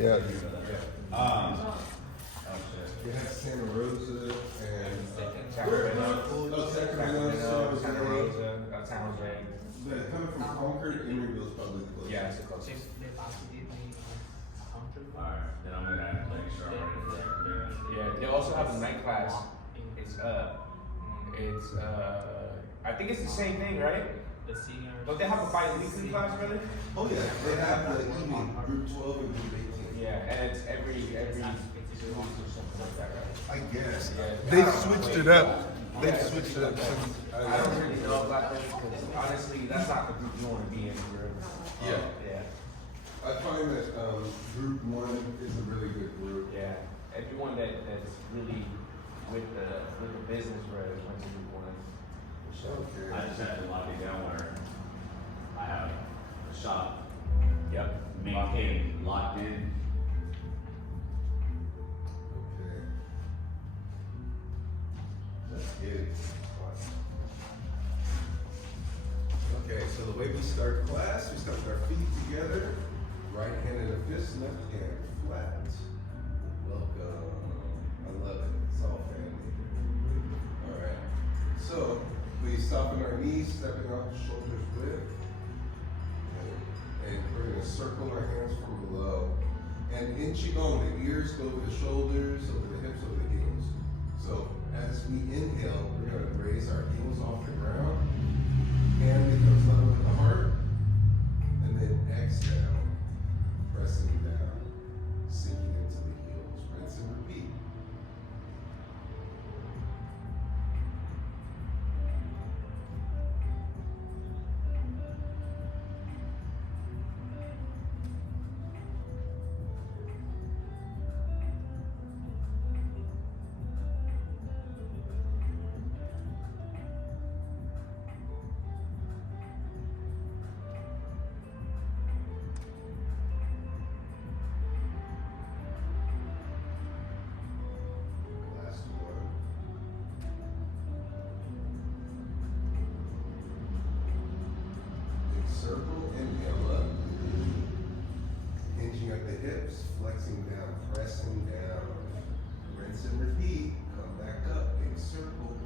Yeah. We had Santa Rosa and Sacramento, Santa Rosa, San Jose. But coming from Concord, Emeryville's probably the closest. Yeah, it's the closest. Alright, then I'm gonna have to make sure I'm ready for that. Yeah, they also have a night class. It's I think it's the same thing, right? Don't they have a bi-weekly class, brother? Oh yeah, they have the evening, group 12 and group 18. Yeah, and it's every 2 weeks or something like that, right? I guess. Yeah. They switched it up. They switched it up. I don't really know about them because honestly, that's not the group you want to be in. Yeah. Yeah. I find that group 1 is a really good group. Yeah. Everyone that's really with the business where went to group 1. So Okay. I just have to lock it down where I have a shop. Yep. Maintained, locked in. Okay. Let's get it. Okay, so the way we start class, we start with our feet together, right hand in a fist, left hand flat. Welcome. I love it. It's all family. All right. So we soften our knees, stepping off the shoulders width. And we're going to circle our hands from below. And in Qigong, the ears go over the shoulders, over the hips, over the heels. So as we inhale, we're going to raise our heels off the ground. Hand becomes level with the heart. And then exhale, pressing down, sinking into the heels. Rinse and repeat. Last one. Big circle, inhale up. Hinging at the hips, flexing down, pressing down. Rinse and repeat. Come back up, big circle.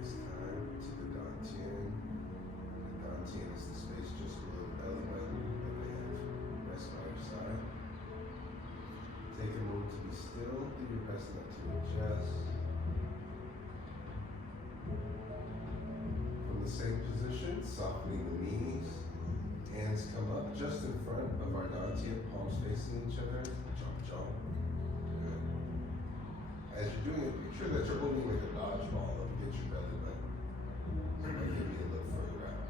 This time to the dantian. The dantian is the space just below the belly button that we have rest by your side. Take a moment to be still. Do your best not to adjust. From the same position, softening the knees. Hands come up just in front of our dantian, palms facing each other. Jump, jump. Good. As you're doing it, picture that you're holding like a dodgeball up against your belly button. So that can be a little further out.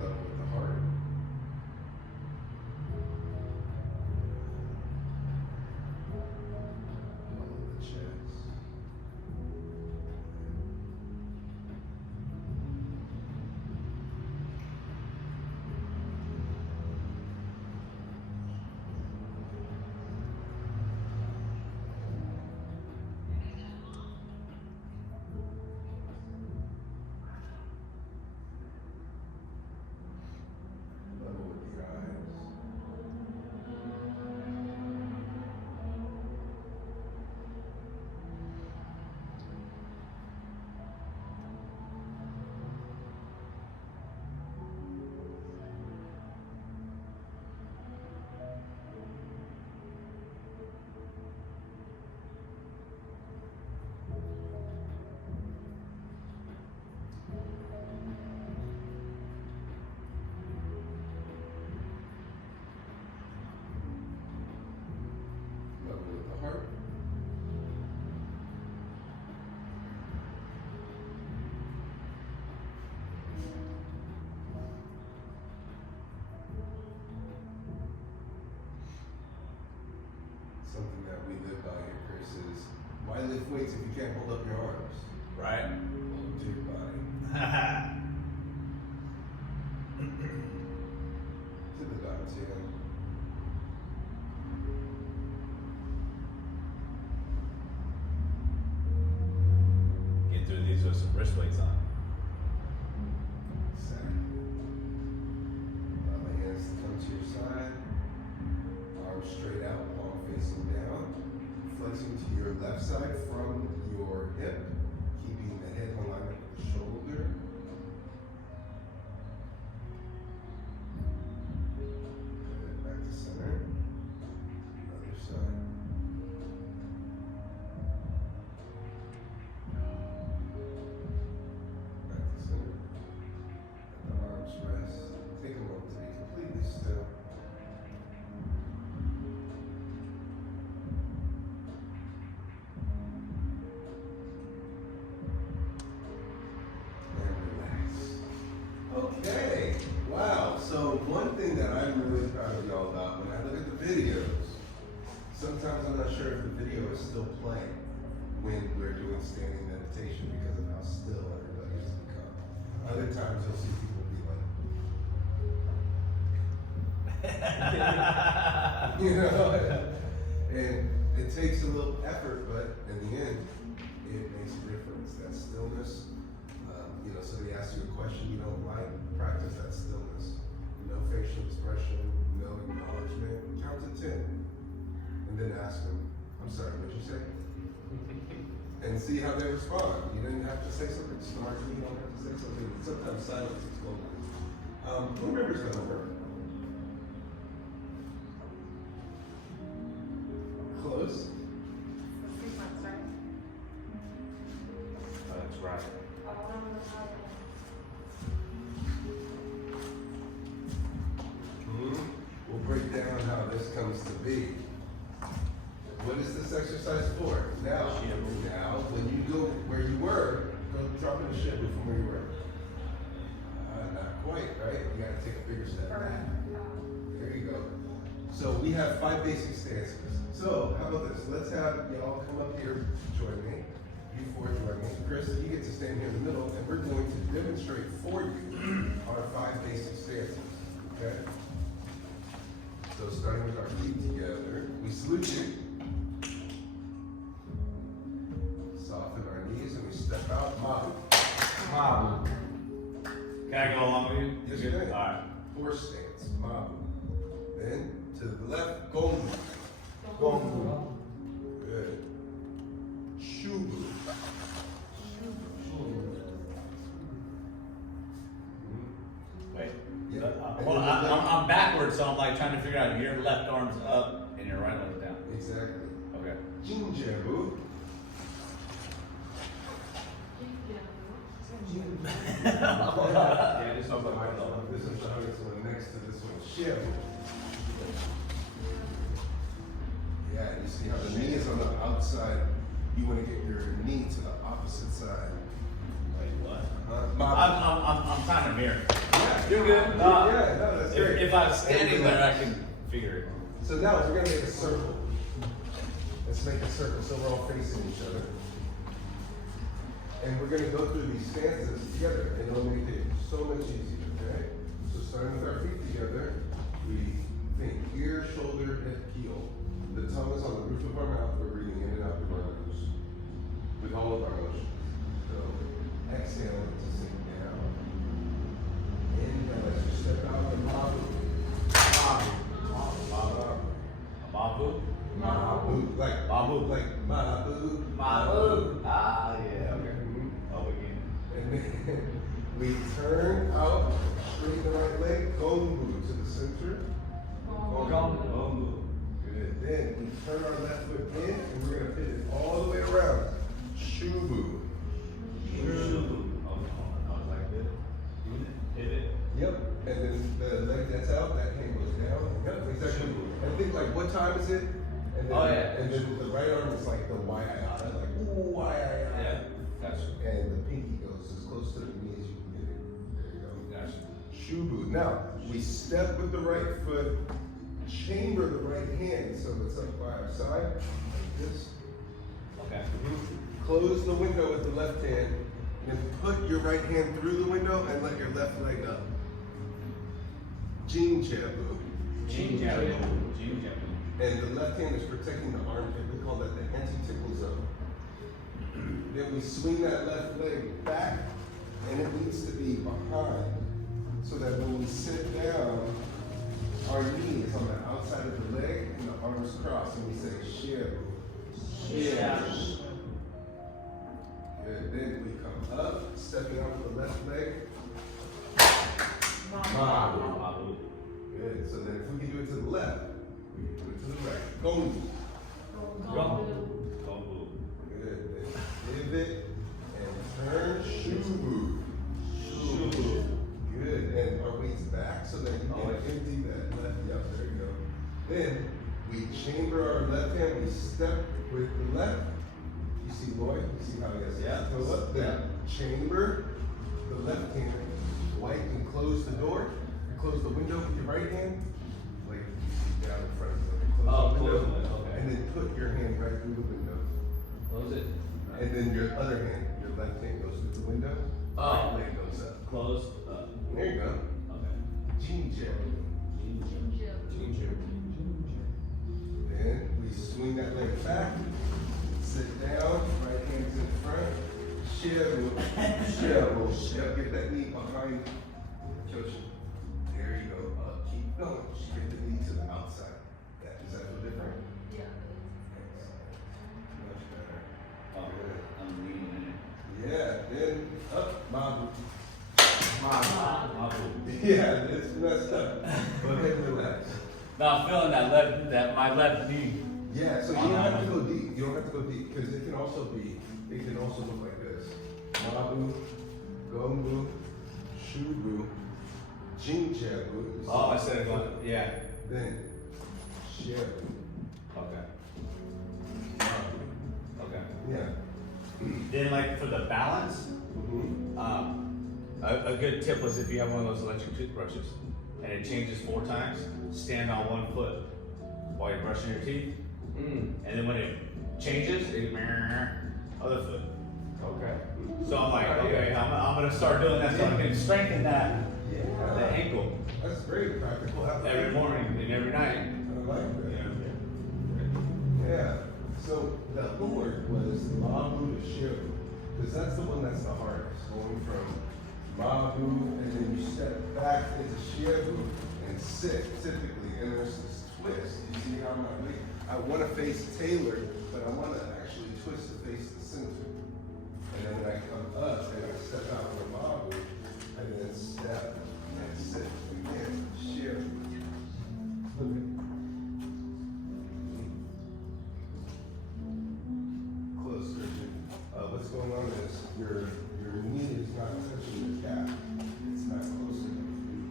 Level with the heart. something that we live by here, Chris, is why lift weights if you can't hold up your arms? Right? Hold to your body. To the dots, yeah. Get through these with some wrist weights on. Exactly. Allow the hands to come to your side. Arms straight out, palm facing down. Flexing to your left side from your hip. Keeping the head in alignment with the shoulder. Good. Back to center. Other side. Back to center. Let the arms rest. Take a moment to be completely still. And relax. Okay. Wow. So one thing that I'm really proud of y'all about when I look at the videos, sometimes I'm not sure if the video is still playing when we're doing standing meditation because of how still everybody has become. Other times you'll see people be like, you know, and it takes a little effort, but in the end, it makes a difference. That stillness, you know, somebody asks you a question you don't like, practice that stillness. No facial expression, no acknowledgement. Count to 10, and then ask them, "I'm sorry, what'd you say?" And see how they respond. You don't have to say something smart. You don't have to say something. Sometimes silence is golden. Who remembers that over? Close. That's right. We'll break down how this comes to be. What is this exercise for? Now, when you go where you were, go drop in the shibu from where you were. Not quite, right? You gotta take a bigger step. There you go. So we have 5 basic stances. So how about this? Let's have y'all come up here, join me. You 4 join me. Chris, you get to stand here in the middle, and we're going to demonstrate for you our 5 basic stances. Okay? So starting with our feet together, we salute you. Soften our knees and we step out. Mabu. Mabu. Can I go along with you? Yes, you can. Alright. Horse stance. Mabu. Then to the left, Gongu. Gongu. Good. Shubu. Wait. Yeah. Hold on, I'm backwards, so I'm like trying to figure out your left arm's up and your right leg's down. Exactly. Okay. Jinjabu. Yeah, this one's This one's the hardest one next to this one. Shibu. Yeah, and you see how the knee is on the outside. You want to get your knee to the opposite side. Wait, what? Mabu. I'm trying to mirror. Yeah, You're good. Yeah, no, that's great. If I'm standing there, I can figure it. So now we're gonna make a circle. Let's make a circle so we're all facing each other. And we're gonna go through these stances together, and it'll make it so much easier, okay? So starting with our feet together, we think ear, shoulder, hip, heel. The tongue is on the roof of our mouth. We're breathing in and out of our nose with all of our motions. So exhale to sink down. Inhale as you step out the mabu. Mabu? Mabu. Like Mabu. Like mabu. Mabu. Ah, yeah, okay. Up again. And then we turn out, straighten the right leg, gongu to the center. Gongu. Good. Then we turn our left foot in, and we're gonna pivot all the way around. Shubu. Shubu. Oh, like this. Pivot. Yep. And then the leg that's out, that hand goes down. Yep, exactly. And think like, what time is it? And then, Oh, yeah. And then the right arm is like the waiayata, like ooh waiayata. Yeah, gotcha. And the pinky goes as close to the knee as you can get it. There you go. Gotcha. Shubu. Now, we step with the right foot, chamber the right hand so it's up by our side, like this. Okay. Close the window with the left hand, and put your right hand through the window and let your left leg up. Jing Jabu. Jing Jabu. Jing Jabu. And the left hand is protecting the armpit. We call that the anti-tickle zone. Then we swing that left leg back, and it needs to be behind, so that when we sit down, our knee is on the outside of the leg and the arms cross, and we say shibu. Shibu. Good. Then we come up, stepping out with the left leg. Mabu. Good. So then if we can do it to the left, we can do it to the right. Gongu. Gongu. Good. Then pivot and turn. Shubu. Shubu. Good. And our weight's back so that you can empty that left. Yep, there you go. Then we chamber our left hand. We step with the left. You see Lloyd? You see how he has his toe up? Then chamber the left hand. Wipe and close the door. You close the window with your right hand. Like you see down in front of you. Close the window. Okay. And then put your hand right through the window. Close it. And then your other hand, your left hand goes through the window. Right leg goes up. Close. Up. There you go. Okay. Jinja. Then we swing that leg back. Sit down. Right hand's in front. Shibu. Shibu. Get that knee behind. Coach. There you go. Up. Keep going. Get the knee to the outside. Does that feel different? Yeah. Much better. Oh, I'm reading Yeah, then up, Mabu. it. Yeah, it's messed up. But then relax. Now I'm feeling my left knee. Yeah, so you don't have to go deep. You don't have to go deep because it can also look like this. Mabu, Gongu, Shubu, Jinjabu. Oh, I said it going. Yeah. Then Shibu. Okay. Mabu. Okay. Yeah. Then, like for the balance, a good tip was if you have one of those electric toothbrushes and it changes 4 times, stand on one foot while you're brushing your teeth, and then when it changes, it other foot. Okay. So I'm like, okay, I'm gonna start doing that so I can strengthen that Yeah. ankle That's very practical. every morning and every night. I like that. Yeah. So the homework was Mabu to Shibu, because that's the one that's the hardest. Going from Mabu and then you step back into Shibu and sit typically, and there's this twist. You see how my leg? I want to face Taylor, but I want to actually twist to face the center. And then when I come up and I step out for Mabu, and then step and sit again. Shibu. Look at. Close, Christian. What's going on is your knee is not touching your calf. It's not close enough.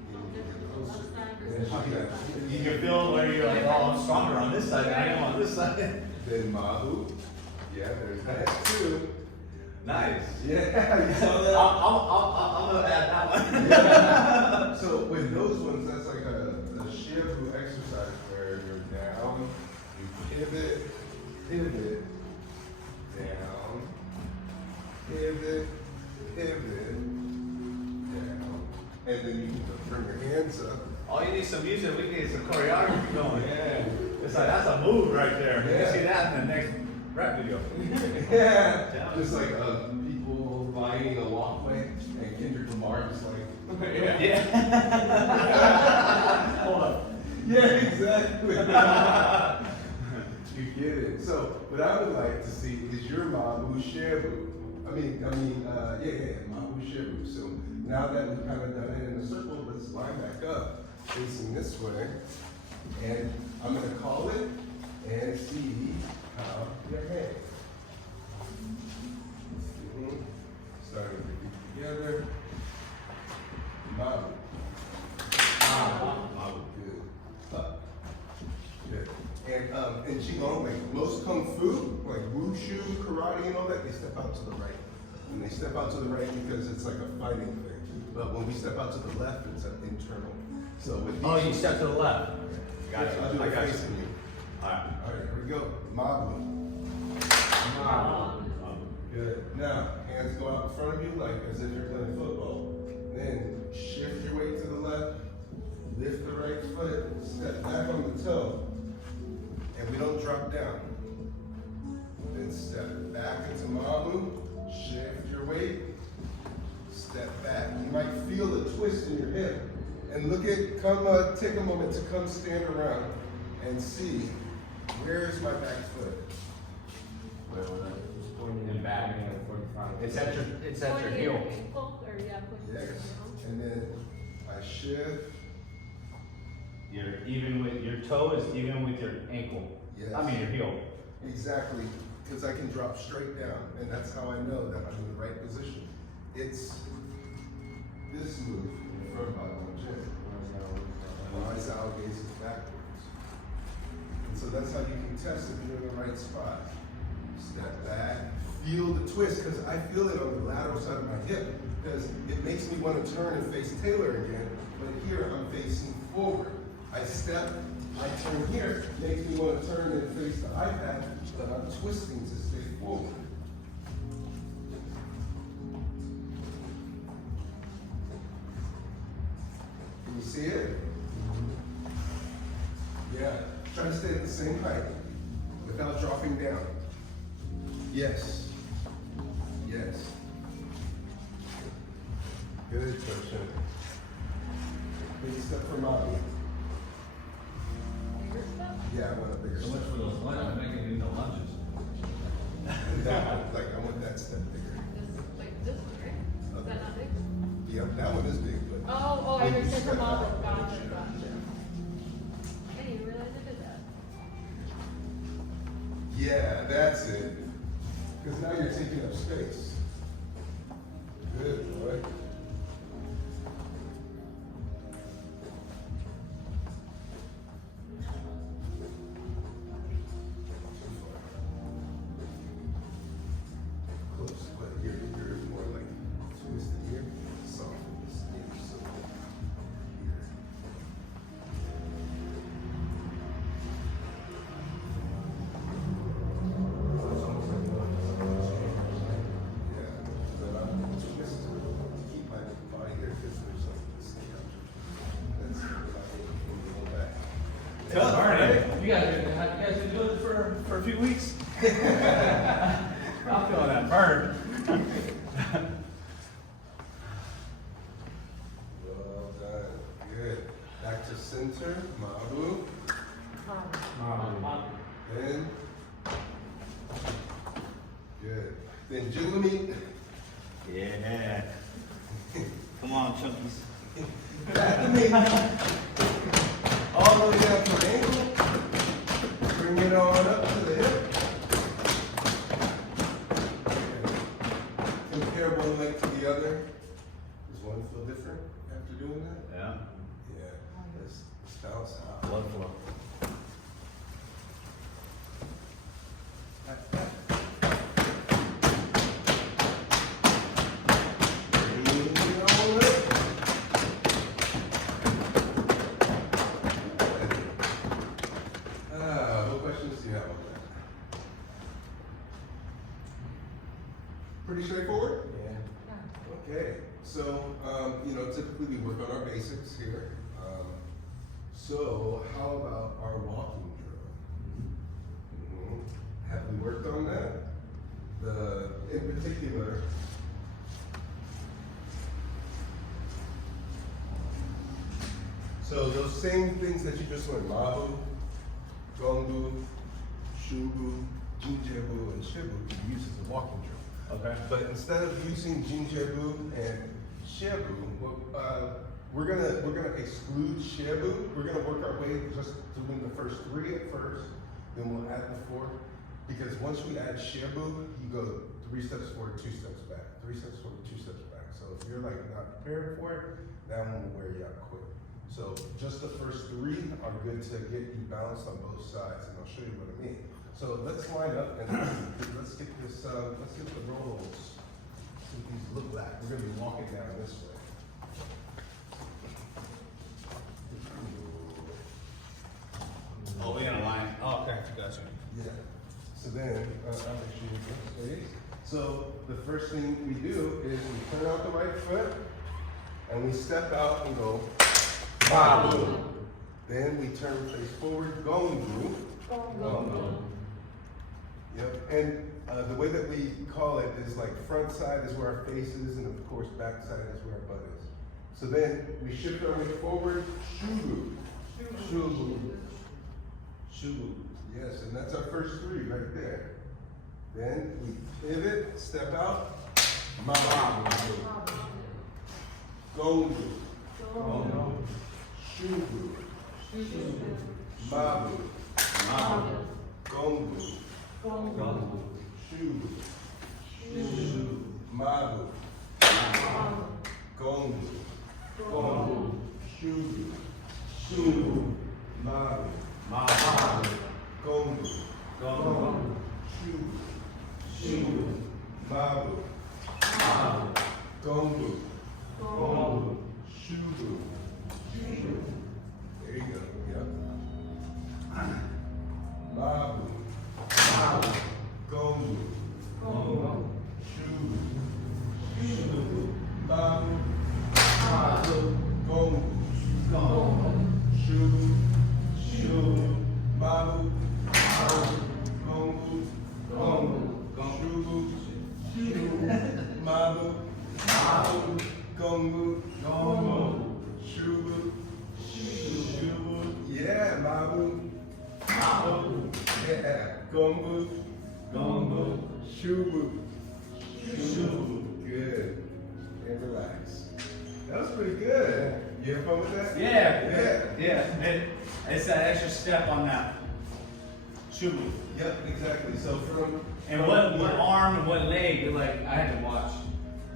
You get closer. And then You can feel where you're like, oh, I'm stronger on this side than I am on this side. then Mabu. Yeah, there's that too. Nice. Yeah, you saw that? I'm gonna add that one. Yeah. So with those ones, that's like a Shibu exercise where you're down, you pivot, down, pivot, down, and then you can bring your hands up. Oh, you need some music. We need some choreography going. Yeah. It's like that's a move right there. Yeah. You see that in the next rap video. Yeah, just like people lining a walkway, and Kendrick Lamar just like, Yeah. Hold up. yeah, exactly. You get it. So, what I would like to see is your Mabu Shibu. Mabu Shibu. So now that we've kind of done it in a circle, let's line back up, facing this way, and I'm gonna call it and see how your hand. Starting to get together. Mabu. Mabu. Good. Up. Good. And in Qigong, like most Kung Fu, like Wushu, karate, and all that, they step out to the right. And they step out to the right because it's like a fighting thing. But when we step out to the left, it's an internal. So with these, Oh, you step to the left. Gotcha. I got you. Facing you. All right. All right. we go. Mabu. Good. Now, hands go out in front of you like as if you're playing football. Then shift your weight to the left. Lift the right foot. Step back on the toe. And we don't drop down. Then step back into Mabu. Shift your weight. Step back. You might feel a twist in your hip. And look at, take a moment to come stand around and see, where's my back foot? Where was it? It's pointing in the back and 45. It's at your heel. Yes. And then I shift. You're even with your toe is even with your ankle. Yes. I mean your heel. Exactly. Because I can drop straight down. And that's how I know that I'm in the right position. It's this move from my chin. Horizontal gazes backwards. And so that's how you can test if you're in the right spot. Step back, feel the twist, because I feel it on the lateral side of my hip, because it makes me want to turn and face Taylor again, but here I'm facing forward. I step, I turn here, makes me want to turn and face the iPad, but I'm twisting to stay forward. Can you see it? Yeah, try to stay at the same height without dropping down. Yes. Yes. Good question. Big step for Mommy. Yeah, I want a bigger So much step. for those lunches, I'm making you no lunches. Like, I want that step bigger. This one, right? Is that not big? Yeah, that one is big, but. Oh, I when you understand step the model. out, Gotcha, sure. gotcha. I didn't even realize I did that. Yeah, that's it. Because now you're taking up space. Good, boy. Close, but you're more like twisted here, soft in this here, so here. Yeah, but I'm twisted to keep my body here because there's something to stay up. That's what I go back. Tough, right? You guys been doing it for a few weeks? I'm feeling that burn. Well done. Good. Back to center. Mabu. Then. Good. Then jiggle me. Yeah. Come on, chunkies. Back to me. All the way down to the ankle. Bring it on up to the hip. Okay. Compare one leg to the other. Does one feel different after doing that? Yeah. Yeah. Let's bounce out. Blood flow. What questions do you have on that? Pretty straightforward? Yeah. Okay, so, typically we work on our basics here. So how about our walking drill? Have we worked on that? In particular, so those same things that you just learned, Mabu, Gongu, Shubu, Jinjebu, and Shibu can be used as a walking drill. Okay. But instead of using Jinjebu and Shibu, we're gonna exclude Shibu. We're gonna work our way just doing the first three at first, then we'll add the fourth. Because once we add Shibu, you go 3 steps forward, 2 steps back. 3 steps forward, 2 steps back. So if you're like not prepared for it, that one will wear you out quick. So just the first 3 are good to get you balanced on both sides, and I'll show you what I mean. So let's line up and let's get this, let's get the rolls. See what these look like. We're gonna be walking down this way. Oh, we got a line. Oh, okay, gotcha. So then, I'll actually do this. So the first thing we do is we turn out the right foot and we step out and go babu. Then we turn face forward, gongu. Yep. And the way that we call it is like front side is where our face is, and of course back side is where our butt is. So then we shift our weight forward, shubu. Shubu. Shubu. Yes, and that's our first three right there. Then we pivot, step out, mabu. Gongu. Shubu. Mabu. Gongu. Shubu. Mabu. Gongu. Shubu. Mabu. Gongu. Shubu. Mabu. Gongu. Shubu. There you go. Yep. Mabu. Gongu. Shubu. Mabu. Gongu. Shubu. Mabu. Gongu. Shubu. Mabu. Gongu. Shubu. Yeah, Mabu. Yeah, Gongu. Shubu. Good. And relax. That was pretty good. You have fun with that? Yeah. It's that extra step on that shubu. Yep, exactly. So from And what arm and what leg, you're like, I had to watch.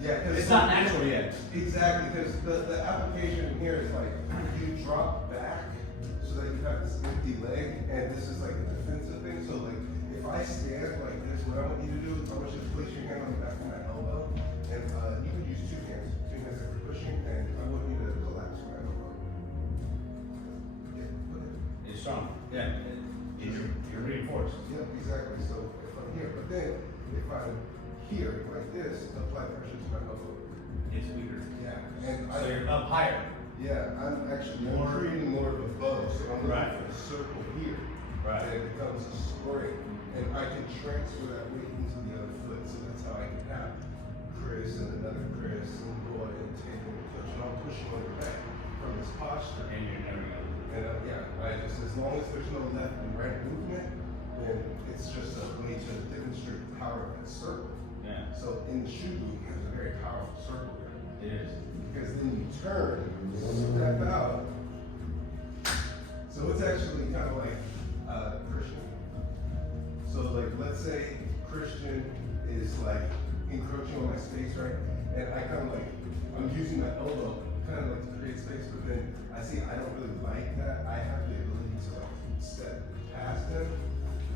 yeah, It's not natural yet. Exactly, because the application here is like you drop back so that you have this empty leg, and this is like a defensive thing. So like if I stand like this, what I want you to do is I want you to place your hand on the back of my elbow, and you can use two hands if you're pushing, and I want you to collapse my elbow. Yeah, go ahead. It's strong. Yeah. You're reinforced. Yep, exactly. So if I'm here, but then if I'm here like this, apply pressure to my elbow. It's weaker. Yeah, and So you're up higher. yeah, I'm creating more of a bow, so I'm Right. looking for a circle here. Right. And it becomes a spring, and I can transfer that weight into the other foot, so that's how I can have Chris and another Chris and go ahead and take and push, and I'm pushing on your back from this posture. And you're never gonna. And as long as there's no left and right movement, then it's just a way to demonstrate the power of that circle. Yeah. So in the shubu, there's a very powerful circle there. It is. Because then you turn, step out. So it's actually kind of like Christian. So like, let's say Christian is like encroaching on my space, right? And I kind of like, I'm using my elbow kind of like to create space, but then I see I don't really like that. I have the ability to like step past him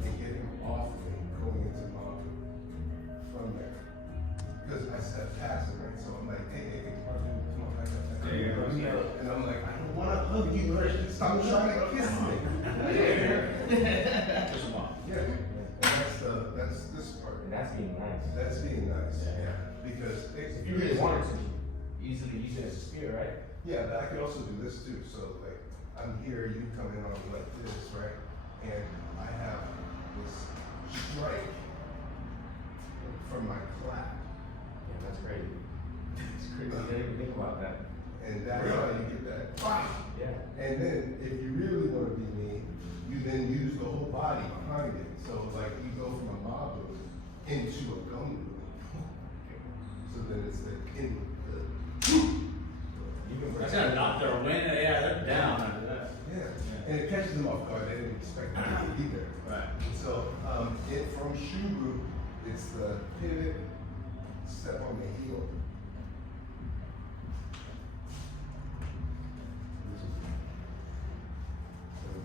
and get him off me going into Mabu from there. Because I stepped past him, right? So I'm like, hey, come on, back up. There you go. And I'm like, I don't want to hug you, Christian. Stop trying to kiss me. Push them off. Yeah. And that's this part. And that's being nice. That's being nice. Yeah. Yeah. Because If you really wanted to, easily use it as a spear, right? yeah, but I could also do this too. So like, I'm here, you come in on like this, right? And I have this strike from my clap. Yeah, that's crazy. It's crazy. I didn't even think about that. And that's how you get that. Yeah. And then if you really want to be me, you then use the whole body behind it. So like you go from a mabu into a gungu. So then it's the in. That's gonna knock their wind. Yeah, they're down after that. Yeah. And it catches them off guard. They didn't expect that to be there. Right. So from shubu, it's the pivot, step on the heel.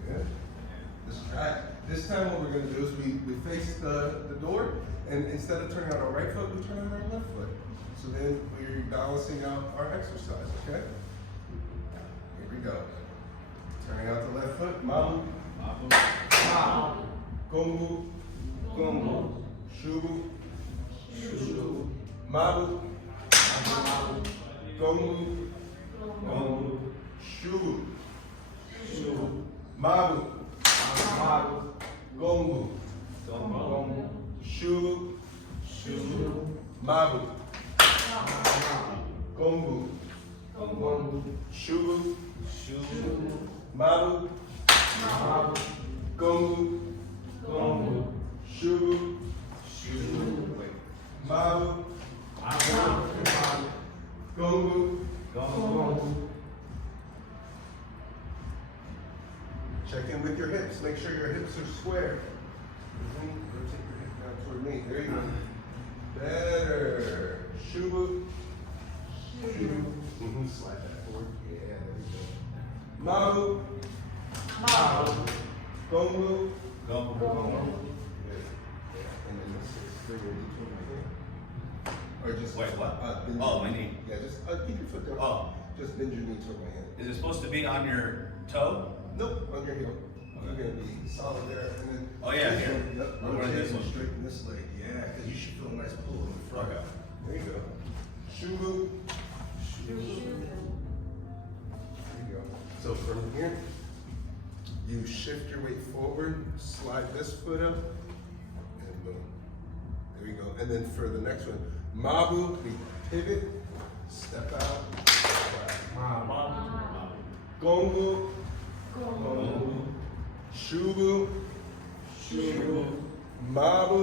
Good. This time what we're going to do is we face the door, and instead of turning out our right foot, we turn out our left foot. So then we're balancing out our exercise, okay? Here we go. Turning out the left foot, mabu, gongu, Gongbu. Shubu. Mabu. Gongbu. Shubu. Mabu. Gongbu. Shubu. Mabu. Gongbu. Shubu. Mabu. Gongbu. Shubu. Wait. Mabu. Gongbu. Check in with your hips. Make sure your hips are square. Rotate your hip down toward me. There you go. Better. Shubu. Slide that forward. Yeah, there you go. Mabu. Gongbu. Yeah. And then this is figure between my hand. Or just Wait, what? bend Oh, your my knee. Yeah, just keep your foot down. Oh. Just bend your knee toward my hand. Is it supposed to be on your toe? Nope, on your heel. You're gonna be solid there, and then. Oh, yeah, this here. one, yep, I'm running rotate this and one. straighten this leg. Yeah, because you should feel a nice pull in the front. Okay. There you go. Shubu. There you go. So from here, you shift your weight forward, slide this foot up, and boom. There you go. And then for the next one, Mabu, we pivot, step out, slide. Gongbu. Shubu. Mabu.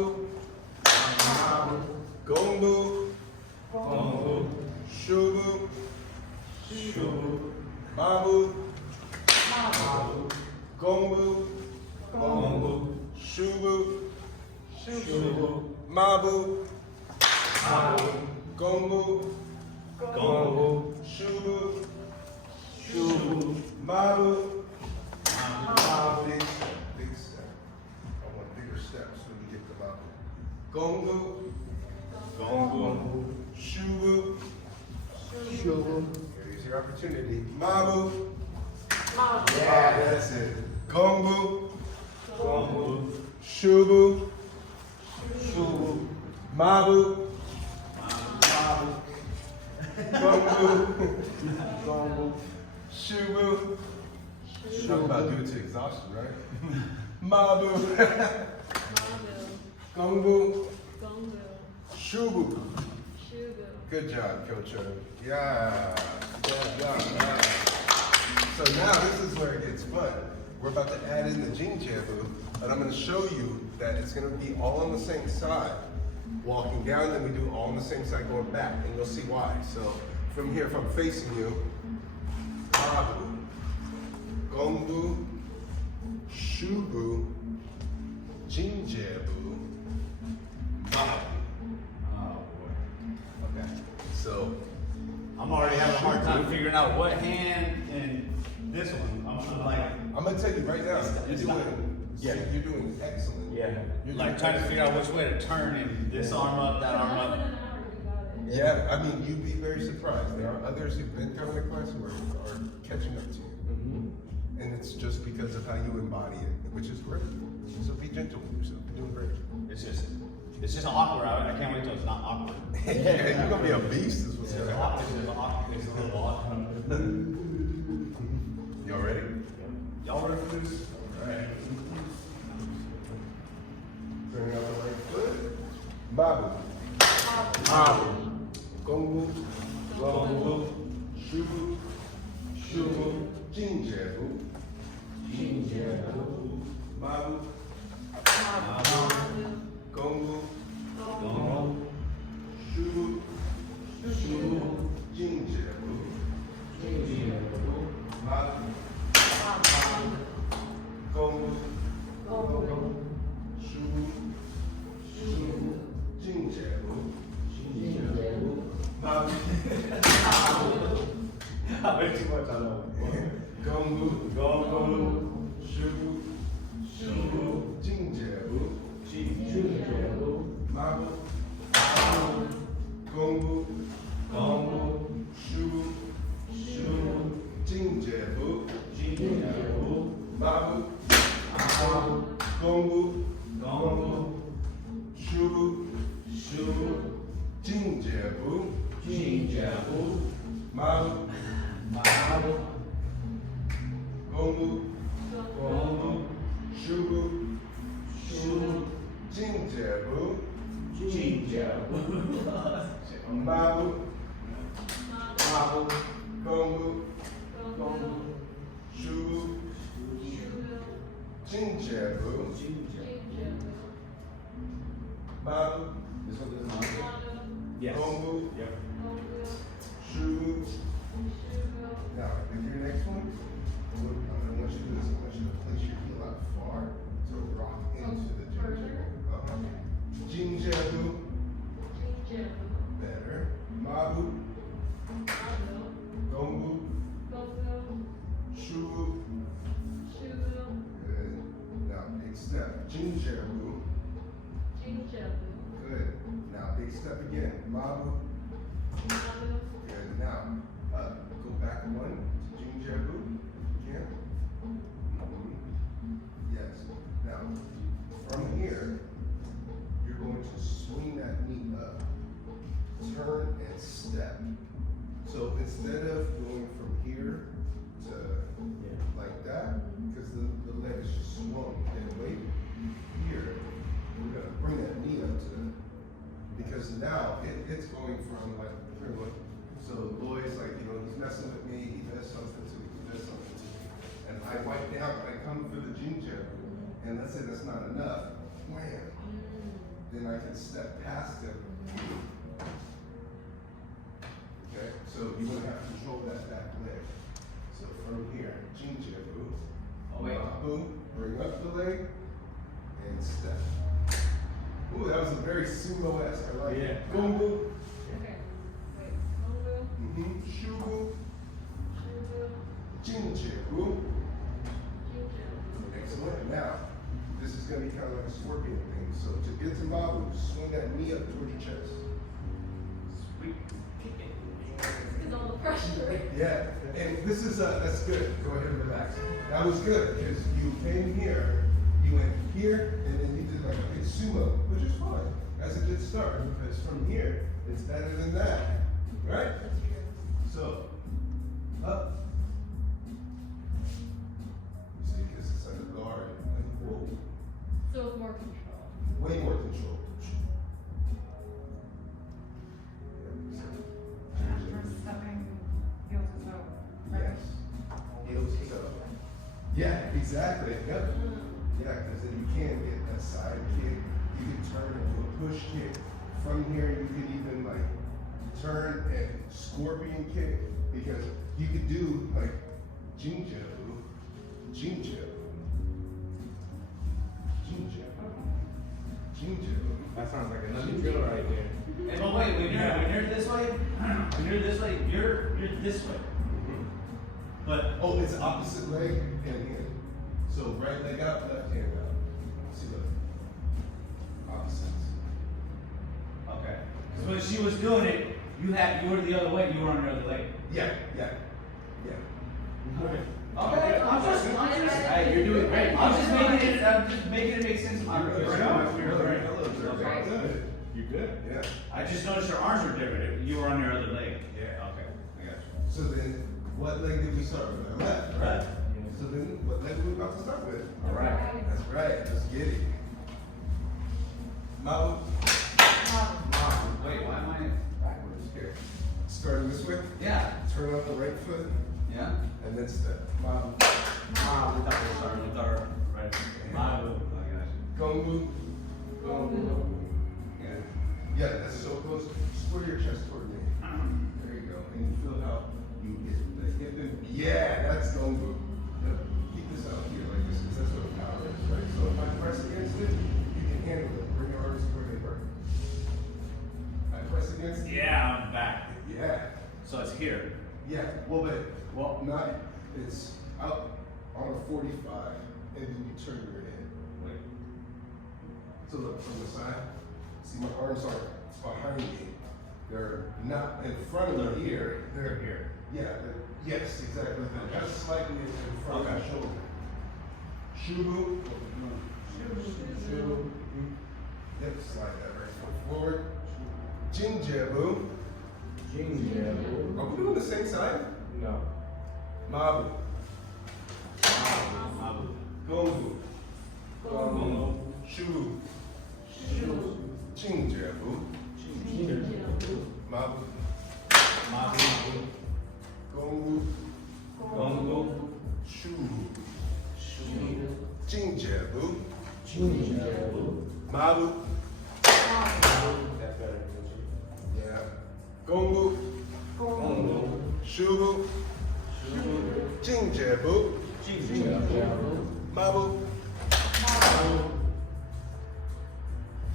Gongbu. Shubu. Mabu. Gongbu. Shubu. Mabu. Gongbu. Shubu. Mabu. Big step. I want bigger steps when we get to Mabu. Gongbu. Shubu. Here's your opportunity. Mabu. Yeah, that's it. Gongbu. Shubu. Mabu. Gongbu. Shubu. Talk about do it to exhaustion, right? Mabu. Gongbu. Shubu. Good job, Coach. Yeah. Yeah. So now this is where it gets fun. We're about to add in the Jing Jabu, and I'm going to show you that it's going to be all on the same side. Walking down, then we do all on the same side going back, and you'll see why. So from here, if I'm facing you, Mabu, Gongbu, Shubu, Jing Jabu, Mabu. Oh boy. Okay. So I'm already having a hard time figuring out what hand and this one. I'm like, I'm gonna tell you right now, It's not- you're doing excellent. yeah, You're like doing trying to excellent. figure out which way to turn and this arm up, that arm up. Yeah, I mean, you'd be very surprised. There are others who've been coming to class who are catching up to you. And it's just because of how you embody it, which is great. So be gentle with yourself. You're doing great. It's just awkward. I can't wait till it's not awkward. Yeah, you're gonna be a beast, is what's It's gonna awkward. happen. It's awkward. It's a little awkward. Y'all ready? Y'all ready for this? Alright. Turning out the right foot. Babu. Babu. Gongbu. Gongbu. Shubu. Shubu. Jing Jabu. Jing Jabu. Babu. Gongbu. Gongbu. Shubu. Shubu. Jing Jabu. Jing Jabu. Babu. Gongbu. Gongbu. Shubu. Shubu. Jing Jabu. Jing Jabu. Babu. Way too much on that one. Gongbu. Gongbu. Shubu. Shubu. Jing Jabu. Jing Jabu. Babu. Gongbu. Gongbu. Shubu. Shubu. Jing Jabu. Jing Jabu. Babu. Gongbu. Gongbu. Mabu, Gongbu, Shubu, Jinjabu, Mabu, This one doesn't want Yes. Gongbu, Yep. Shubu. Now, with your next one, I want you to do this. I want you to place your heel out far to rock into the Jinjabu. Jinjabu. Better. Mabu. Gongbu. Shubu. Good. Now, big step. Jinjabu. Good. Now, big step again. Mabu. Good. Now, go back one to Jinjabu. Again. Yes. Now, from here, you're going to swing that knee up, turn and step. So instead of going from here to like that, because the leg is just swung and weight here, we're gonna bring that knee up to, because now it's going from like, here, look. So Lloyd's like, he's messing with me, he does something to me, he does something to me. And I wipe down, I come for the Jinjabu, and let's say that's not enough, wham. Then I can step past him. Okay, so you want to have control of that back leg. So from here, Jinjabu, Mabu, bring up the leg, and step. Ooh, that was a very sumo-esque, I like it. Gongbu. Shubu. Jinjabu. Excellent. Now, this is going to be kind of like a scorpion thing. So to get to Mabu, swing that knee up towards your chest. Sweet. Because all the pressure. Yeah, and this is, that's good. Go ahead and relax. That was good, because you came here, you went here, and then you did like a big sumo, which is fine. That's a good start, because from here, it's better than that, right? So, up. You see, because it's under guard, like, whoa, So it's more control. way more control. Stepping heel to toe. Yes. Heel to toe. Yeah, exactly. Yep. Yeah, because then you can get a side kick. You can turn into a push kick. From here, you can even like turn and scorpion kick, because you could do like Jinjabu, Jinjabu, Jinjabu, Jinjabu. That sounds like another drill right there. Hey, but wait, when you're this way, you're this way. But Oh, it's opposite leg and hand. So right leg out, left hand out. See, look. Opposites. okay, because when she was doing it, you were the other way. You were on the other leg. Yeah. Okay, I'm just. Hey, you're doing great. I'm just making it make sense. Good. You good? Yeah. I just noticed your arms were different. You were on your other leg. Yeah. Okay, I got you. So then, what leg did we start with? Our left, right? So then, what leg are we about to start with? All right. That's right. Let's get it. Mabu. Wait, why am I backwards here? Starting this way. Yeah. Turn out the right foot, Yeah. and then step. Mabu. We thought we were starting with our right. My move. I got you. Gongbu. Gongbu. Yeah, that's so close. Square your chest toward me. There you go. And you feel how you hit the hip and yeah, that's Gongbu. Yep. Keep this out here like this, because that's what power is, right? So if I press against it, you can handle it. Bring your arms where they work. I press against it. Yeah, I'm back. Yeah. So it's here. Yeah. Well, not. It's out on a 45, and then you turn your head. Wait. So look from the side. See, my arms are behind me. They're not in front of me here. They're here. Yeah. Yes, exactly. Just slightly in front of my shoulder. Shubu. Shubu. Yep. Slide that right foot forward. Jinjabu. Jinjabu. Are we doing the same side? No. Mabu. Mabu. Gongbu. Shubu. Jinjabu. Mabu. Mabu. Gongu. Gongu. Shubu. Shubu. Jinjabu. Jinjabu. Mabu. That's better. Yeah. Gongu. Gongu. Shubu. Shubu. Jinjabu. Jinjabu. Mabu.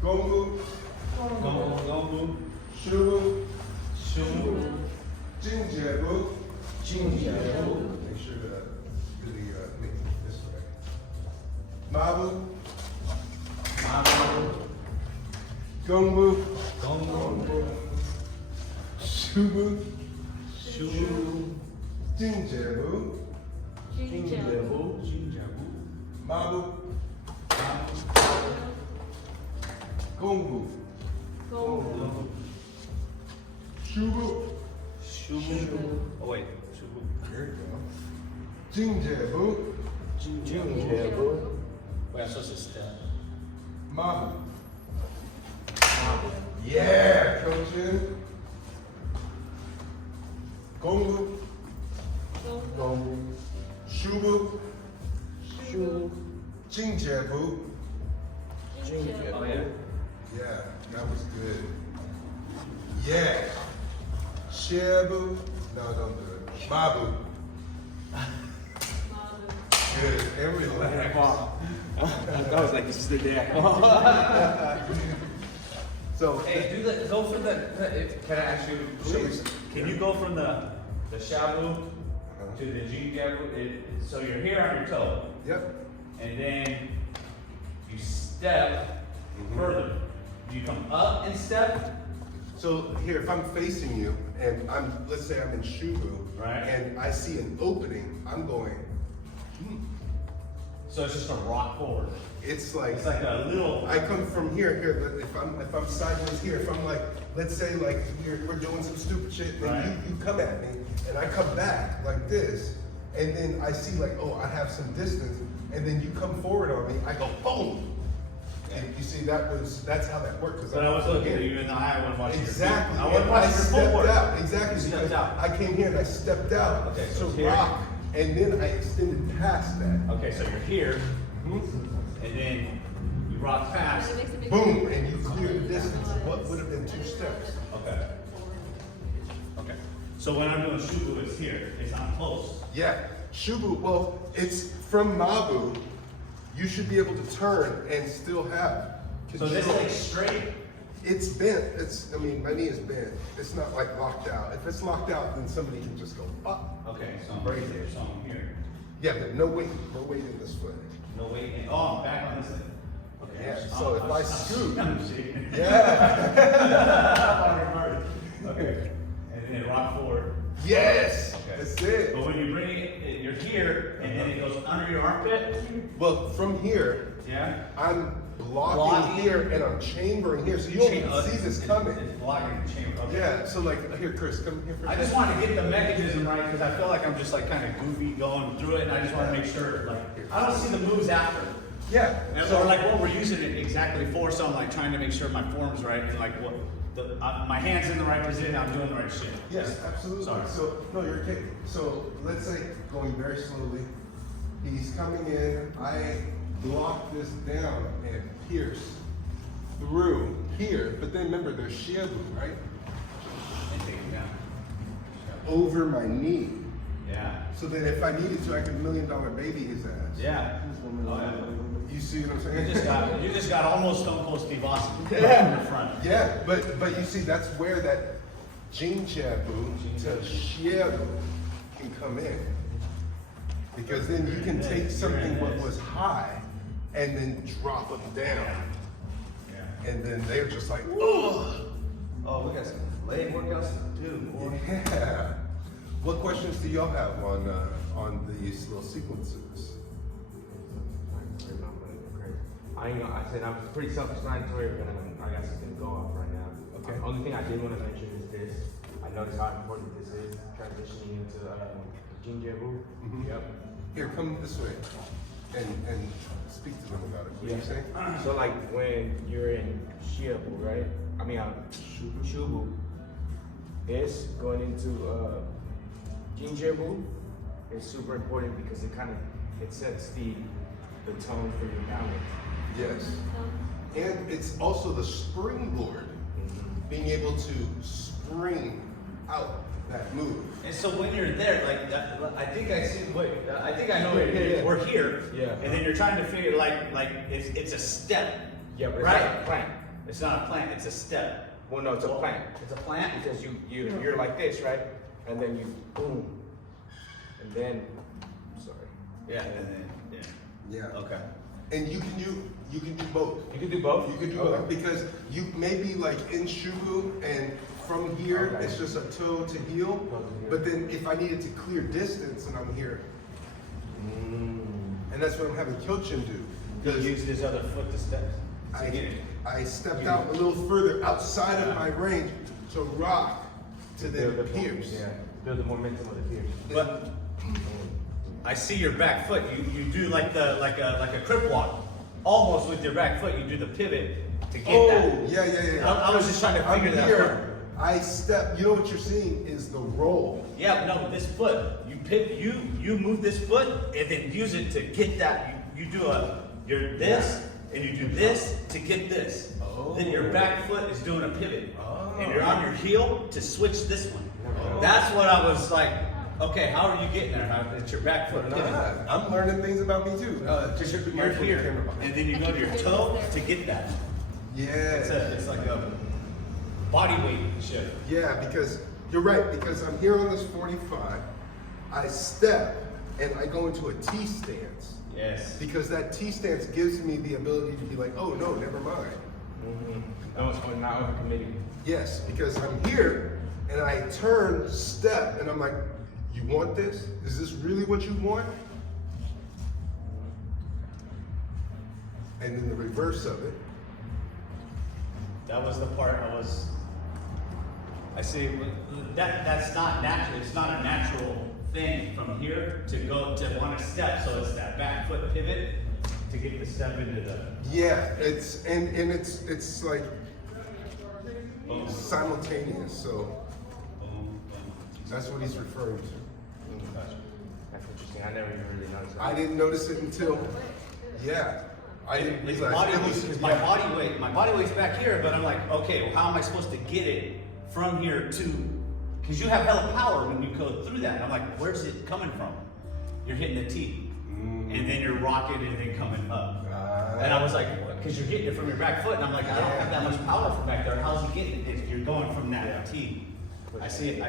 Gongu. Gongu. Shubu. Shubu. Jinjabu. Jinjabu. Make sure to really make it this way. Mabu. Mabu. Gongu. Gongu. Shubu. Shubu. Jinjabu. Jinjabu. Jinjabu. Mabu. Gongu. Gongu. Shubu. Shubu. Oh wait. Shubu. There you go. Jinjabu. Jinjabu. Wait, I'm supposed to step. Mabu. Yeah, coaching. Gongu. Gongu. Shubu. Shubu. Jinjabu. Oh yeah. Yeah, that was good. Yeah. Shabu. No, don't do it. Mabu. Good. And relax. I was like, this is the day. So, Hey, go for can I ask you? Please. Can you go from the shabu to the jinjabu? So you're here on your toe, yep. and then you step further. You come up and step. So here, if I'm facing you and let's say I'm in Shubu, Right. and I see an opening, I'm going, So it's just a rock forward. it's like a little. I come from here, but if I'm sideways here, if I'm like, let's say like we're doing some stupid shit, and Right. you come at me, and I come back like this, and then I see like, oh, I have some distance, and then you come forward on me, I go boom. And you see, that's how that worked. 'Cause But I was looking at you in the eye. I wasn't watching Exactly. your feet. I wasn't And watching your stepped footwork. out. Exactly. You stepped Because out. I came here and I stepped out Okay, to so it's here. rock, and then I extended past that. Okay, so you're here, and then you rock past. Boom, and you clear the distance. What would have been 2 steps? Okay. Okay. So when I'm doing shubu, it's here. It's not close. Yeah. Shubu, well, it's from Mabu. You should be able to turn and still have So this control. leg's straight. It's bent. My knee is bent. It's not like locked out. If it's locked out, then somebody can just go, Okay, so I'm right there. So I'm here. Yeah, but no weight in this foot. No weight. Oh, I'm back on this thing. Okay. Yeah, so if I scoot, I'm shaking. yeah. Okay. And then rock forward. Yes, Okay. that's it. But when you bring it, you're here, and then it goes under your armpit. Well, from here, Yeah. I'm blocking Blocking. here and I'm chambering here, so you don't even see this coming. It's blocking the chamber. Okay. Yeah, so like, here, Chris, come here for a I just second. want to get the mechanism right because I feel like I'm just like kind of goofy going through it, and I just want to make sure like I don't see the moves after. Yeah, So like what we're using it exactly for, so I'm like trying to make sure my form's right and like what my hands in the right position, I'm doing the right shit. yes, absolutely. Sorry. So, no, you're okay. So, let's say, going very slowly, he's coming in, I block this down and pierce through here, but then remember, there's Shiabu, right? And take it down. Over my knee. Yeah. So that if I needed to, I could $1 million baby his ass. Yeah. Oh, yeah. You see what I'm saying? You just got almost Stone Cold Steve Austin in the front. Yeah, but you see, that's where that Jinjabu to Shiabu can come in. Because then you can take something what was high and then drop them down. Yeah. And then they're just like, oh, Oh, we got some leg workouts to do, boy. yeah. What questions do y'all have on these little sequences? I said I'm pretty self-explanatory, but I guess it's gonna go off right now. Okay. Only thing I did want to mention is this. I noticed how important this is, transitioning into Jinjabu. Mhm. Yep. Here, come this way and speak to them about it. What are you saying? So like when you're in Jinjiabu, right? I mean, Shubu. This going into Jinjiabu is super important because it sets the tone for your balance. Yes. And it's also the springboard, being able to spring out that move. And so when you're there, like that, I think I see. Wait, I think I know. Yeah. We're here. Yeah. And then you're trying to figure like it's a step. Yeah, but Right. it's not a plant. It's not a plant. It's a step. Well, no, it's a plant. It's a plant. Because you're like this, right? And then you boom, and then sorry. Yeah. And then Yeah. Okay. And you can do both. You can do both. You can do both because you may be like in Shubu and from here Okay. it's just a toe to heel. Toe to heel. But then if I needed to clear distance and I'm here, and that's what I'm having Kyochin do. You use this other foot to step. I stepped out a little further outside of my range to rock to then pierce. Yeah. Build the momentum of the pierce. But I see your back foot. You do like a crip walk, almost with your back foot. You do the pivot to get Oh, that. yeah. I was just trying to I'm figure that here. out. I step. You know what you're seeing is the roll. Yeah, but no, but this foot, you move this foot and then use it to get that. You do you're this and you do this to get this. Then your back foot is doing a pivot, and you're on your heel to switch this one. That's what I was like. Okay, how are you getting there? It's your back foot pivot. I'm learning things about me too. You're here, and then you go to your toe to get that. Yeah. It's like a body weight shift. Yeah, because you're right, because I'm here on this 45, I step and I go into a T stance. Yes. Because that T stance gives me the ability to be like, oh no, never mind. No, it's not overcommitting. Yes, because I'm here and I turn, step, and I'm like, you want this? Is this really what you want? And then the reverse of it. That was the part I see. That's not natural. It's not a natural thing from here to go to want to step. So it's that back foot pivot to get the step into the. Yeah, it's and it's like simultaneous. So that's what he's referring to. That's interesting. I never even really noticed that. I didn't notice it until, yeah, I didn't His realize body it weight, was. because my body weight's back here, but I'm like, okay, well, how am I supposed to get it from here to? Because you have hella power when you go through that. And I'm like, where's it coming from? You're hitting the T, and then you're rocking and then coming up. And I was like, because you're getting it from your back foot, and I'm like, I don't have that much power from back there. How's he getting it? You're going from that T. I see it now.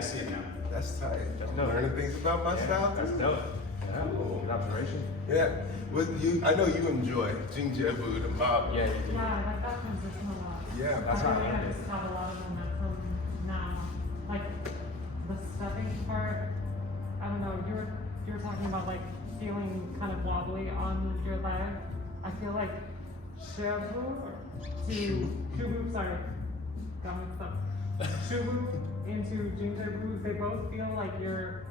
That's tight. dope. Learning things about my style. That's dope. Yeah, good observation. Yeah. With you, I know you enjoy Jinjiabu, the mob. Yeah. Yeah, I like that transition a lot. Yeah, That's how I I learned it. just have a lot of momentum now. Like the stepping part, I don't know, you were talking about like feeling kind of wobbly on your leg. I feel like Shubu, sorry, got mixed up. Shubu into Jinjiabu, they both feel like you're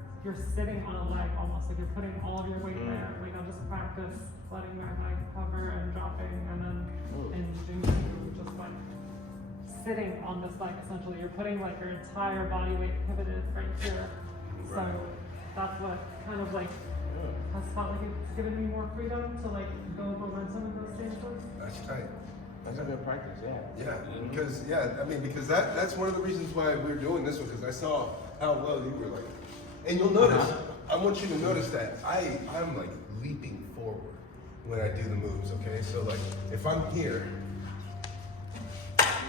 sitting on a leg almost, like you're putting all of your weight there. Like I'll just practice letting my leg cover and dropping, and then in Jinjiabu, just like sitting on this leg essentially. You're putting like your entire body weight pivoted right here. So that's what kind of like has felt like it's given me more freedom to like build momentum in those stances. That's tight. That's a good practice, yeah. Yeah, because that's one of the reasons why we're doing this one, because I saw how well you were like, and you'll notice, I want you to notice that I'm like leaping forward when I do the moves, okay? So like, if I'm here,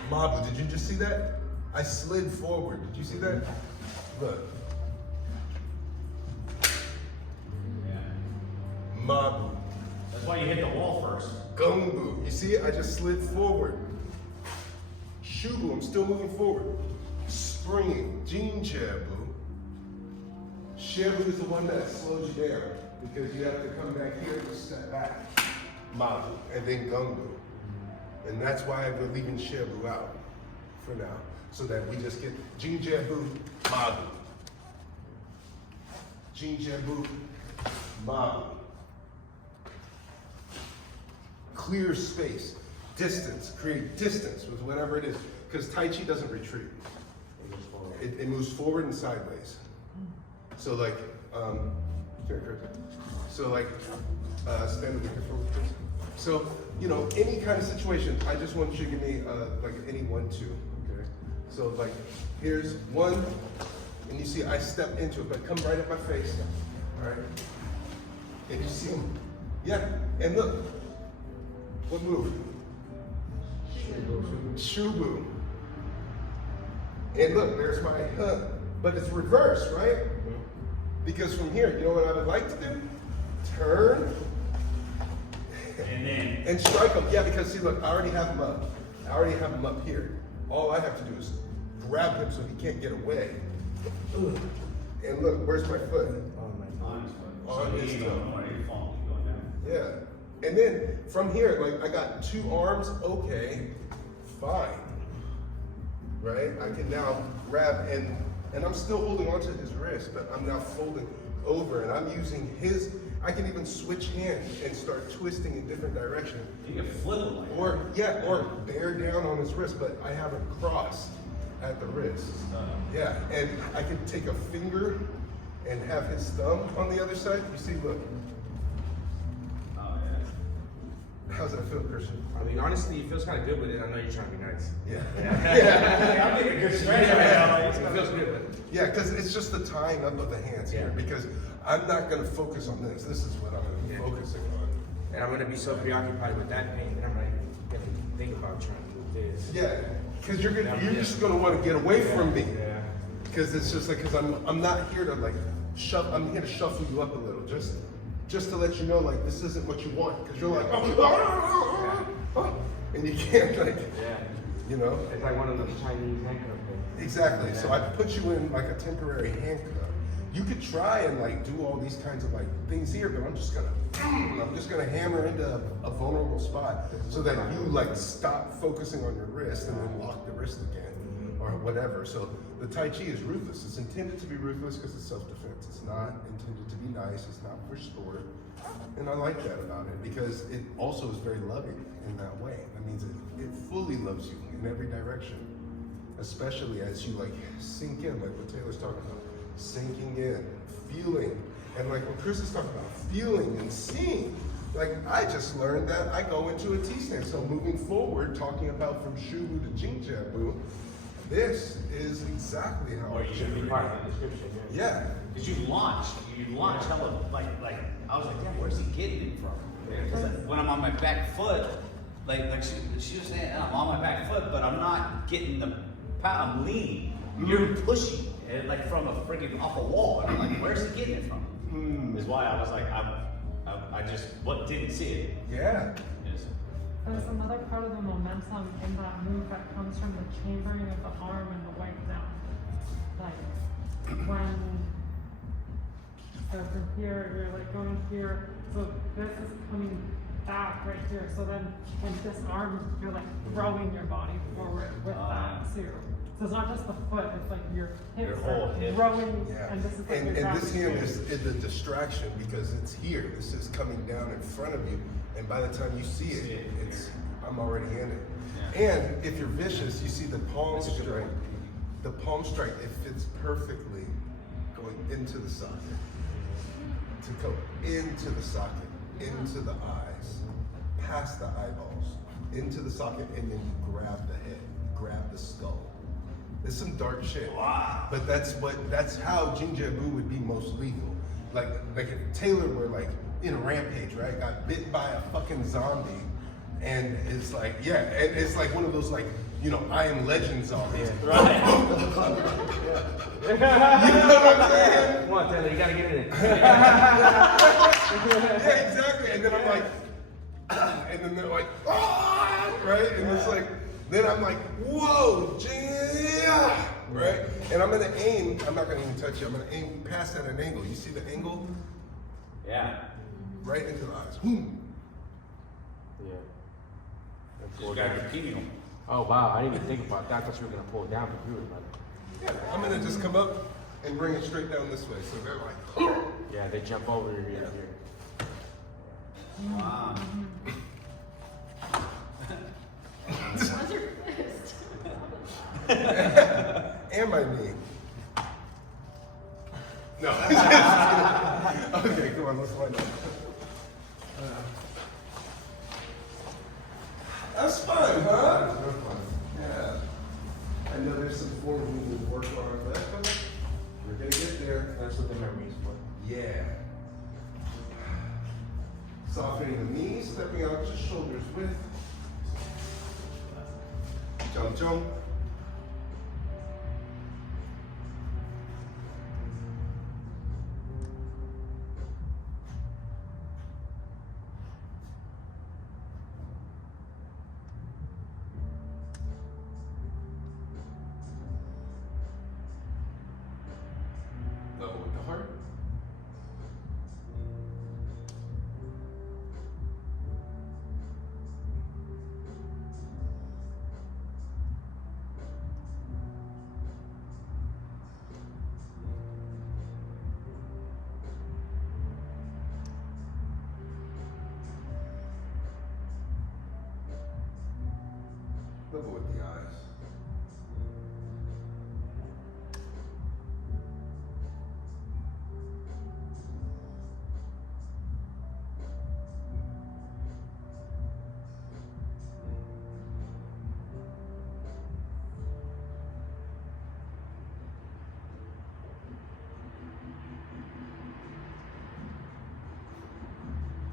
Mabu, did you just see that? I slid forward, did you see that? Look. Mabu. That's why you hit the wall first. Gumbu. You see it? I just slid forward. Shubu, I'm still moving forward. Springing. Jinjiabu. Shiabu is the one that slows you down because you have to come back here and step back. Mabu. And then Gumbu. And that's why we're leaving Shiabu out for now. So that we just get Jinjiabu, Mabu. Jinjiabu, Mabu. Clear space. distance, create distance with whatever it is. Because Tai Chi doesn't retreat. It moves forward and sideways. So like, here, Chris. So like, stand over here for Chris. So, you know, any kind of situation, I just want you to give me like any 1, 2, okay? So like, here's 1, and you see I step into it, but come right at my face, all right? And you see him, yeah, and look, what move? Shubu. And look, there's my but it's reversed, right? Because from here, you know what I would like to do? Turn and strike him. Yeah, because see, look, I already have him up. I already have him up here. All I have to do is grab him so he can't get away. And look, where's my foot? On his toe. Yeah. And then from here, like I got 2 arms, okay, fine. Right? I can now grab and I'm still holding onto his wrist, but I'm now folding over and I'm using his, I can even switch hands and start twisting in different directions. You can flip him like Or, yeah, or bear down on his wrist, but I have a cross at the wrist. Yeah, and I can take a finger and have his thumb on the other side. You see, look. Oh, yeah. How's that feel, Christian? I mean, honestly, it feels kind of good with it. I know you're trying to be nice. Yeah. I'm making a good straight It feels good. Yeah, because it's just the tying up of the hands here, because I'm not going to focus on this. This is what I'm going to be focusing on. And I'm going to be so preoccupied with that pain that I'm not even going to think about trying to do this. Yeah, because you're just going to want to get away from me. Yeah. Because it's just like, because I'm not here to like I'm here to shuffle you up a little, just to let you know, like, this isn't what you want. Because you're like, and you can't, like, you know? It's like one of those Chinese handcuff things. Exactly. So I put you in like a temporary handcuff. You could try and like do all these kinds of like things here, but I'm just gonna hammer into a vulnerable spot so that you like stop focusing on your wrist and then lock the wrist again or whatever. So the Tai Chi is ruthless. It's intended to be ruthless because it's self-defense. It's not intended to be nice. It's not for sport. And I like that about it because it also is very loving in that way. That means it fully loves you in every direction, especially as you like sink in, like what Taylor's talking about, sinking in, feeling, and like what Chris is talking about, feeling and seeing. Like I just learned that I go into a T-stance. So moving forward, talking about from Shubu to Jingjabu, this is exactly how Or it you should should be part of the description. Yeah. Because you launched hella, like, I was like, damn, where's he getting it from? Because when I'm on my back foot, like she was saying, I'm on my back foot, but I'm not getting I'm leaning. You're pushing it like from a freaking off a wall. And I'm like, where's he getting it from? Is why I was like, I just didn't see it. Yeah. There's another part of the momentum in that move that comes from the chambering of the arm and the weight down. Like so from here, you're like going here, so this is coming back right here. So then when this arm, you're like throwing your body forward with that too. So it's not just the foot, it's like your hips whole are hip. throwing, Yeah. and this is like And your this grabbing hand forward. is the distraction because it's here. This is coming down in front of you, and by the time you see it, I'm already in it. Yeah. And if you're vicious, you see the palm strike. The palm strike, it fits perfectly going into the socket. To go into the socket, into the eyes, past the eyeballs, into the socket, and then you grab the head, grab the skull. It's some dark shit. Wow. But that's how Jingjabu would be most lethal. Like if Taylor were like in a rampage, right? Got bit by a fucking zombie, and it's like, yeah, and it's like one of those like, you know, I Am Legend zombies. Right. You know what I'm saying? Come on, Taylor, you gotta get in it. Yeah, exactly. And then I'm like, and then they're like, ah, right? And it's like, then I'm like, whoa, yeah, right? And I'm gonna aim, I'm not gonna even touch you, I'm gonna aim past at an angle. You see the angle? Yeah. Right into the eyes. Boom. Yeah. Just got repeating them. Oh wow, I didn't even think about that. I thought you were gonna pull it down, but you were like, Yeah, I'm gonna just come up and bring it straight down this way. So they're like, yeah, they jump over here. Wow. And my knee. No. Okay, come on, let's wind up. That's fun, huh? Yeah. I know there's some form we need to work on, but we're gonna get there. That's what the memories for. Yeah. Softening the knees, stepping out just shoulders width. Jump, jump. Level with the heart. Level with the eyes.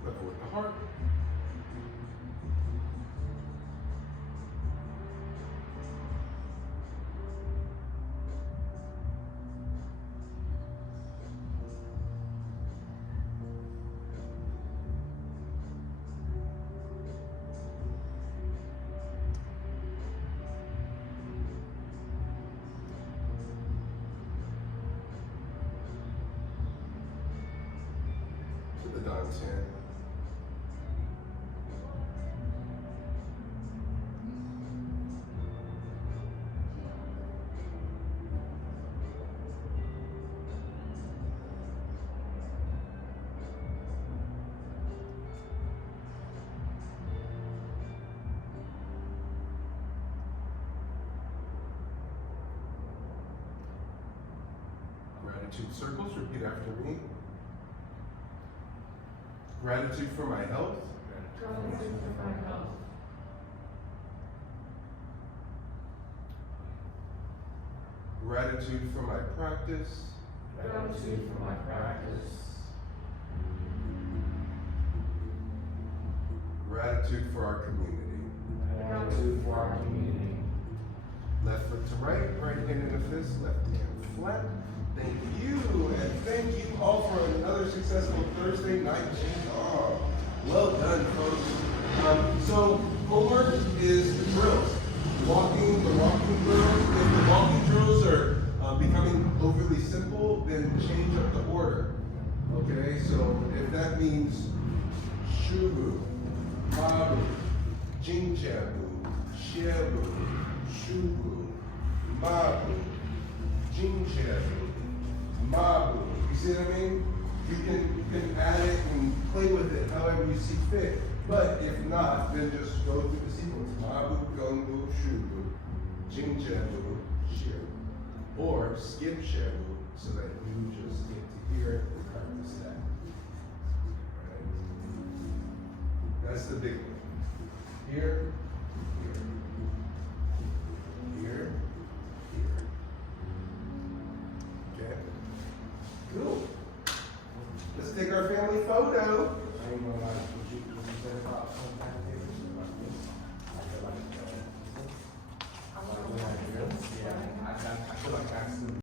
Level with the heart. To the down 10. Gratitude circles, repeat after me. Gratitude for my health. Gratitude for my health. Gratitude for my practice. Gratitude for my practice. Gratitude for our community. Gratitude for our community. Left foot to right, right hand in a fist, left hand flat. Thank you, and thank you all for another successful Thursday night Qigong. Well done, folks. So homework is the drills. The walking drills. If the walking drills are becoming overly simple, then change up the order. Okay, so if that means shubu, mabu, jingjabu, shiabu, shubu, mabu, jingjabu, mabu. You see what I mean? You can add it and play with it however you see fit. But if not, then just go through the sequence. Mabu, gongu, shubu, jingjabu, shiabu. Or skip shabu so that you just get to hear it and practice that. Right? That's the big one. Here, here, here, here. Okay? Cool. Let's take our family photo. I ain't gonna lie, what you said about sometimes they were just like this. I feel like, yeah, I feel like that's